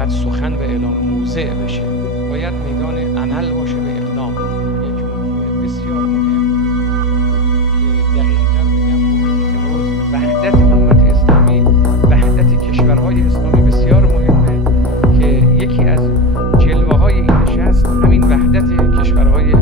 فقط سخن و اعلام موضع بشه، باید میدان عمل باشه به اقدام. یک موضوع بسیار مهم که دقیق‌تر بگم امروز وحدت امت اسلامی، وحدت کشورهای اسلامی بسیار مهمه که یکی از جلوه‌های این نشست همین وحدت کشورهای